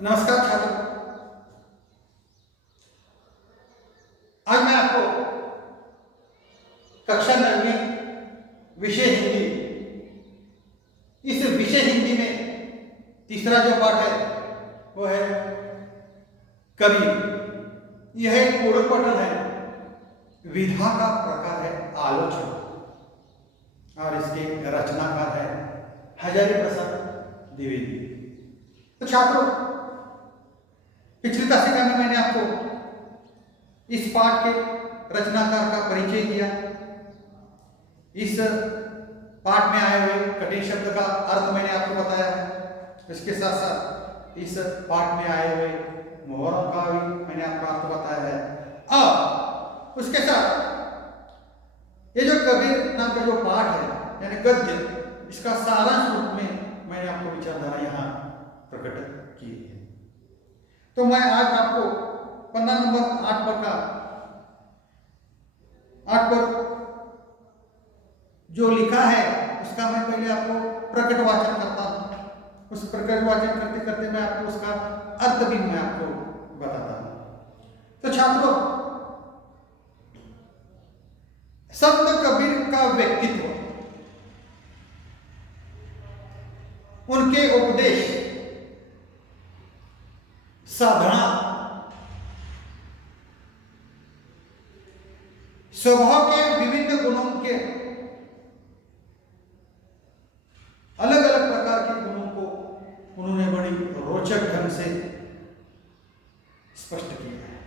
नमस्कार छात्रों। आज मैं आपको कक्षा 9वीं विषय हिंदी, इस विषय हिंदी में तीसरा जो पाठ है वो है कवि। यह एक पूरक पठन है, विधा का प्रकार है आलोचना और इसके रचनाकार है हजारी प्रसाद द्विवेदी। तो छात्रों, पिछली दशका में मैंने आपको इस पाठ के रचनाकार का परिचय दिया। इस पाठ में आए हुए कठिन शब्द का अर्थ मैंने आपको बताया है। इसके साथ साथ इस पाठ में आए हुए मुहावरों का भी मैंने आपको अर्थ बताया है। अब उसके साथ ये जो कबीर नाम का जो पाठ है यानी गद्य, इसका सारांश रूप में मैंने आपको विचारधारा यहाँ प्रकट की है। तो मैं आज आपको पन्ना नंबर 8 पर जो लिखा है उसका मैं पहले आपको प्रकट वाचन करता हूं। उस प्रकट वाचन करते करते मैं आपको उसका अर्थ भी मैं आपको बताता हूं। तो छात्रों, संत कबीर का व्यक्तित्व, उनके उपदेश, साधना, स्वभाव के विभिन्न गुणों के अलग अलग प्रकार के गुणों को उन्होंने बड़ी रोचक ढंग से स्पष्ट किया है।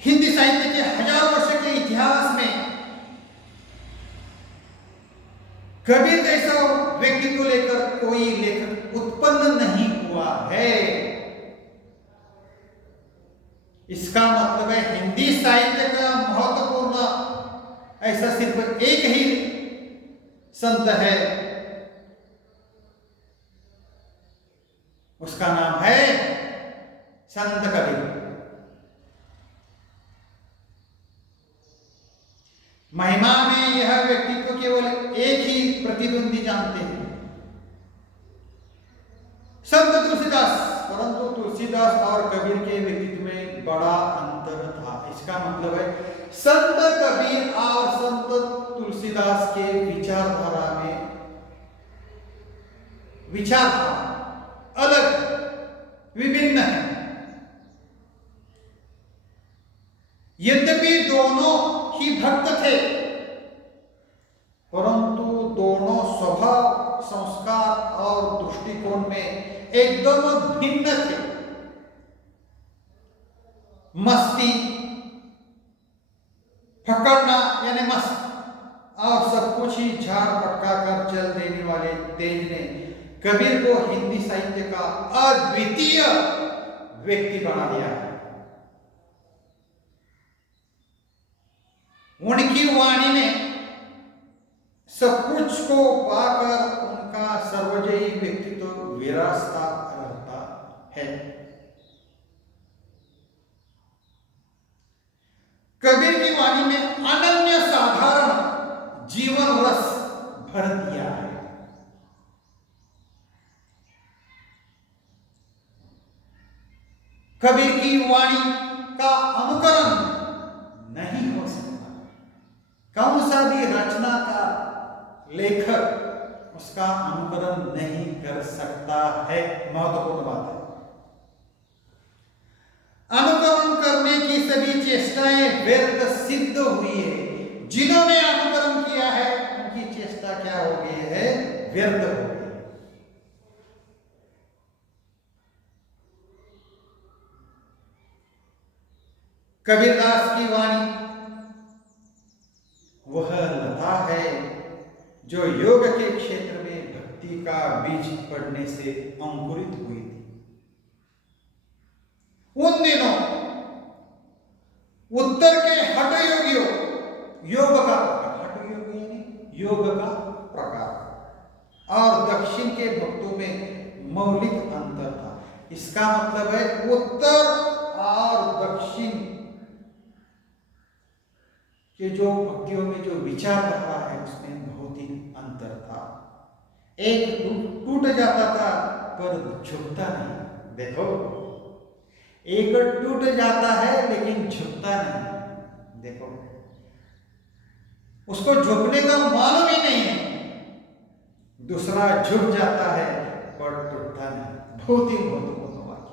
हिंदी साहित्य के हजारों वर्ष के इतिहास में कबीर जैसा व्यक्ति को लेकर कोई लेखक उत्पन्न नहीं हुआ है। इसका मतलब है हिंदी साहित्य का महत्वपूर्ण ऐसा सिर्फ एक ही संत है, उसका नाम है संत कबीर। महिमा में यह व्यक्तित्व केवल एक ही प्रतिद्वंदी जानते हैं, संत तुलसीदास। परंतु तुलसीदास और कबीर के व्यक्तित्व में बड़ा अंतर था। इसका मतलब है संत कबीर और संत तुलसीदास के विचारधारा में विचारधारा अलग, विभिन्न है। यद्यपि दोनों ही भक्त थे, परंतु दोनों स्वभाव, संस्कार और दृष्टिकोण में एकदम भिन्न थे। मस्ती, पकड़ना यानी मस्त और सब कुछ ही झाड़ पटका कर चल देने वाले तेज ने कबीर को हिंदी साहित्य का अद्वितीय व्यक्ति बना दिया है। उनकी वाणी में सब कुछ को पाकर उनका सर्वजयी व्यक्तित्व विरासता रहता है। कबीर की वाणी में अनन्य साधारण जीवन रस भर दिया है। कबीर की वाणी का अनुकरण नहीं हो सकता। कौन सा भी रचना का लेखक उसका अनुकरण नहीं कर सकता है। महत्वपूर्ण बात है। अनुकरण करने की सभी चेष्टाएं व्यर्थ सिद्ध हुई है। जिन्होंने अनुकरण किया है उनकी चेष्टा क्या हो गई है? व्यर्थ हो गई। कबीरदास की वाणी वह लता है जो योग के क्षेत्र में भक्ति का बीज पड़ने से अंकुरित हुई थी। उन दिनों उत्तर के हठ योगियों, योग का प्रकार, हठ योगी यानी योग का प्रकार, और दक्षिण के भक्तों में मौलिक अंतर था। इसका मतलब है उत्तर और दक्षिण के जो भक्तियों में जो विचारधारा है उसमें बहुत ही अंतर था। एक टूट जाता था पर झुकता नहीं। देखो, एक टूट जाता है लेकिन झुकता नहीं। देखो, उसको झुकने का मालूम ही नहीं है। दूसरा झुक जाता है पर टूटता नहीं। बहुत ही महत्वपूर्ण वाक्य।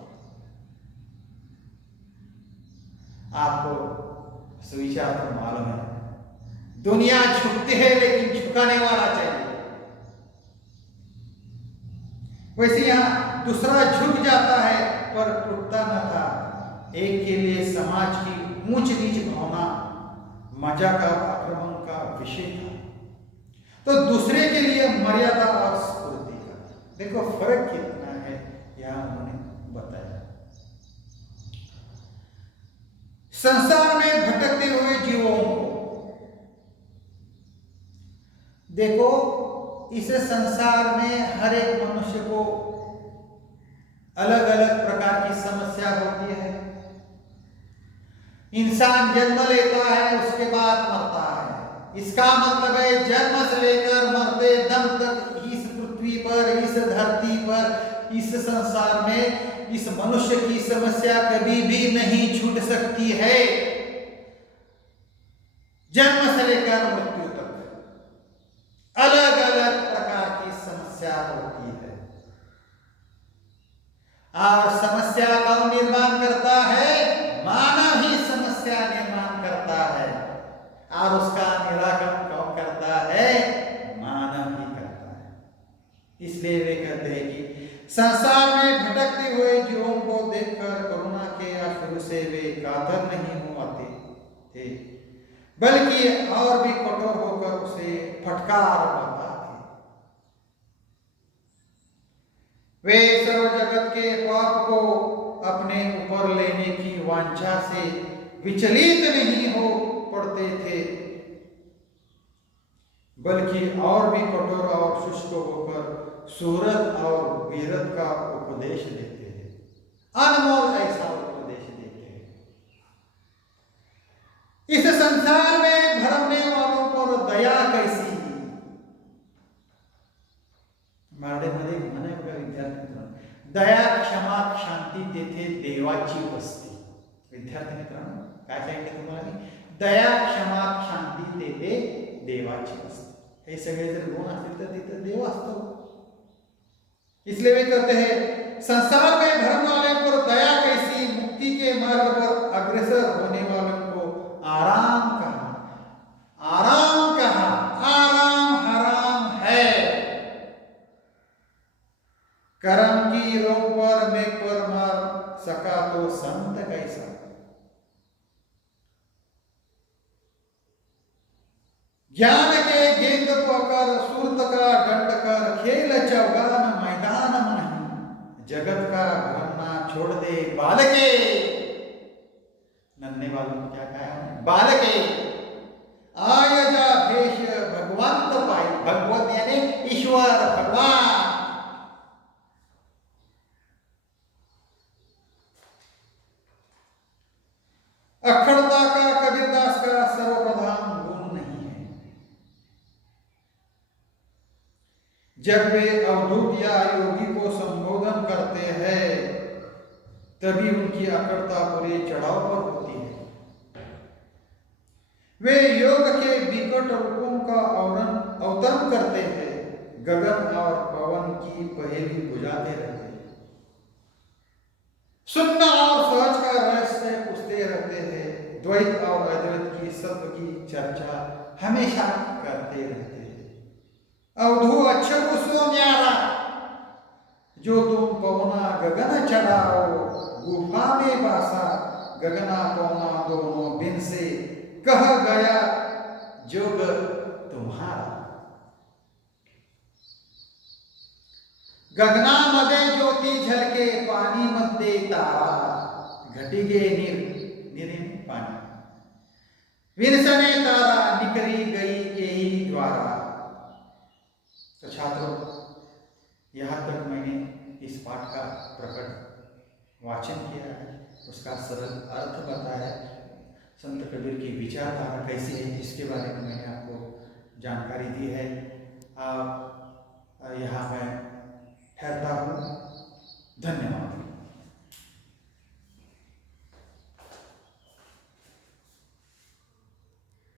आपको सुविचार तो मालूम है, दुनिया झुकती है लेकिन झुकाने वाला चाहिए। वैसे यहां दूसरा झुक जाता है पर टूटता न था। एक के लिए समाज की ऊंच नीच भावना मजाक और आक्रमण का विषय था, तो दूसरे के लिए मर्यादा और स्फूर्ति का। देखो फर्क कितना है, यहां उन्होंने बताया। संसार में भटकते हुए जीवों को देखो, इस संसार में हर एक मनुष्य को अलग अलग प्रकार की समस्या होती है। इंसान जन्म लेता है, उसके बाद मरता है। इसका मतलब है जन्म से लेकर मरते दम तक इस पृथ्वी पर, इस धरती पर, इस संसार में इस मनुष्य की समस्या कभी भी नहीं छूट सकती है। जन्म से लेकर मृत्यु तक अलग अलग प्रकार की समस्या होती है, और समस्या का निर्माण करता है मानव ही। समस्या निर्माण करता है और उसका निराकरण कौन करता है? मानव ही करता है। इसलिए वे कहते हैं कि संसार में भटकते हुए जीवों को देखकर करुणा के आंसू से वे कातर नहीं हुआते थे, बल्कि और भी कठोर होकर उसे फटकार बताते। वे सर्व जगत के पाप को अपने ऊपर लेने की वांछा से विचलित नहीं हो पड़ते थे, बल्कि और भी कठोर और शुष्क होकर सूरत और वीरत का उपदेश देते हैं। अनमोल ऐसा उपदेश देते हैं। इस संसार में भरमने वालों पर दया कैसी? मराठीमध्ये म्हणे बघा विद्यार्थी मित्रांनो, दया क्षमा शांती तेथे देवाची वस्ती। विद्यार्थी मित्रांनो, काय सांगितलं तुम्हाला मी? दया क्षमा शांती तेथे देवाची वस्ती। हे सगळे जर गुण असतील तर तिथे देव असतो। इसलिए वे कहते हैं संसार में भ्रम वाले पर दया कैसी, मुक्ति के मार्ग पर अग्रसर होने वालों को आराम कहा। आराम कहा, आराम हराम है। कर्म की रोक पर मैं पर मार सका तो संत कैसा। ज्ञान के गेंद पकड़ सुरत का दंड कर, खेल चौगान मैदान नहीं। जगत का भरमना छोड़ दे बालके। नन्हे बालों को क्या कहा है? बालके आय जा भेष भगवंत पाई। भगवत यानी ईश्वर, भगवान। अखड़ता का कबीरदास का सर्वप्रधान गुण नहीं है। जब वे अवधूत या योगी को संबोधन करते हैं तभी उनकी अकड़ता पूरे चढ़ाव पर होती है। वे योग के विकट रूपों का अवतरण करते हैं, गगन और पवन की पहेली बुझाते रहते हैं, सुनना और सहज का रहस्य पूछते रहते हैं, द्वैत और अद्वैत की सत्य की चर्चा हमेशा करते रहते हैं। अवधू अक्षर सो न्यारा, जो तुम पवना गगन चढ़ाओ, गुफा में बासा गगना पवना दोनों बिन से, कह गया जोग तुम्हारा। गगना मध्ये ज्योति झलके, पानी मध्ये तारा, घटिगे निरे पानी, विरसने तारा निकरी गई यही द्वारा। तो छात्रों, यहाँ तक मैंने इस पाठ का प्रकट वाचन किया है, उसका सरल अर्थ बताया, संत कबीर की विचारधारा कैसी है इसके बारे में मैंने आपको जानकारी दी है। आप यहाँ पे